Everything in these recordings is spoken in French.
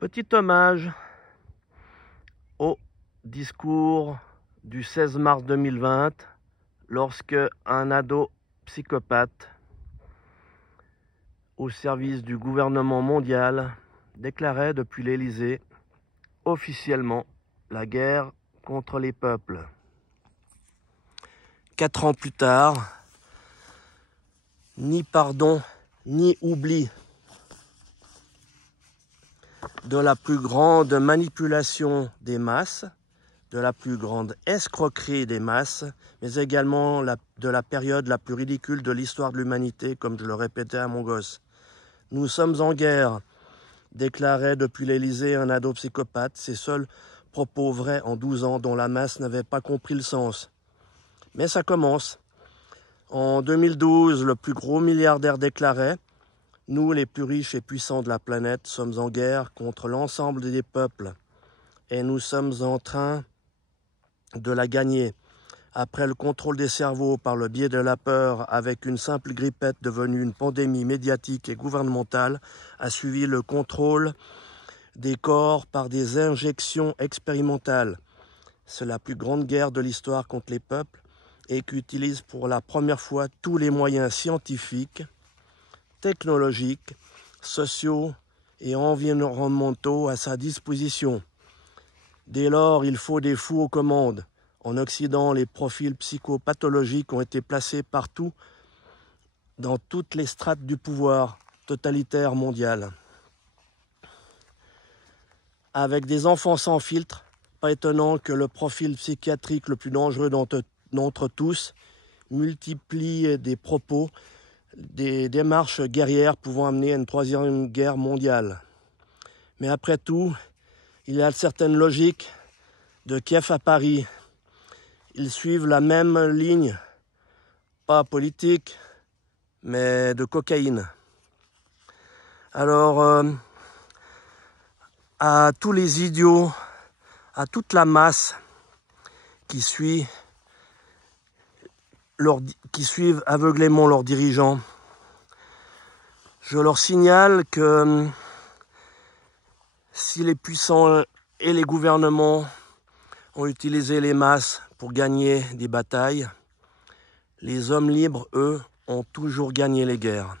Petit hommage au discours du 16 mars 2020, lorsque un ado psychopathe au service du gouvernement mondial déclarait depuis l'Élysée officiellement la guerre contre les peuples. 4 ans plus tard, ni pardon, ni oubli de la plus grande manipulation des masses, de la plus grande escroquerie des masses, mais également de la période la plus ridicule de l'histoire de l'humanité, comme je le répétais à mon gosse. Nous sommes en guerre, déclarait depuis l'Élysée un ado psychopathe, ses seuls propos vrais en 12 ans dont la masse n'avait pas compris le sens. Mais ça commence. En 2012, le plus gros milliardaire déclarait « Nous, les plus riches et puissants de la planète, sommes en guerre contre l'ensemble des peuples et nous sommes en train de la gagner. » Après le contrôle des cerveaux par le biais de la peur, avec une simple grippette devenue une pandémie médiatique et gouvernementale, a suivi le contrôle des corps par des injections expérimentales. C'est la plus grande guerre de l'histoire contre les peuples et qui utilise pour la première fois tous les moyens scientifiques, technologiques, sociaux et environnementaux à sa disposition. Dès lors, il faut des fous aux commandes. En Occident, les profils psychopathologiques ont été placés partout, dans toutes les strates du pouvoir totalitaire mondial. Avec des enfants sans filtre, pas étonnant que le profil psychiatrique le plus dangereux d'entre tous multiplie des propos, des démarches guerrières pouvant amener à une troisième guerre mondiale. Mais après tout, il y a certaines logiques de Kiev à Paris. Ils suivent la même ligne, pas politique, mais de cocaïne. Alors, à tous les idiots, à toute la masse qui suivent aveuglément leurs dirigeants, je leur signale que si les puissants et les gouvernements ont utilisé les masses pour gagner des batailles, les hommes libres, eux, ont toujours gagné les guerres.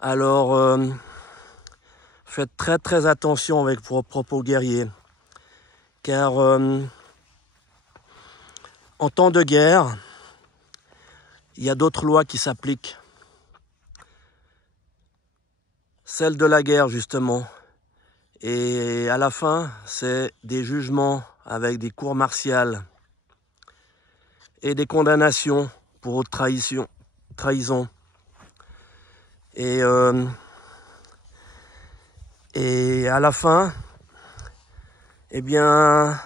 Alors, faites très très attention avec vos propos guerriers, car en temps de guerre, il y a d'autres lois qui s'appliquent. Celle de la guerre, justement. Et à la fin, c'est des jugements avec des cours martiales et des condamnations pour haute trahison. Et à la fin, eh bien,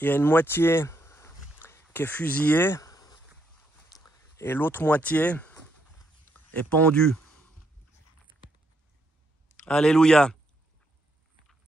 il y a une moitié qui est fusillée et l'autre moitié est pendue. Alléluia.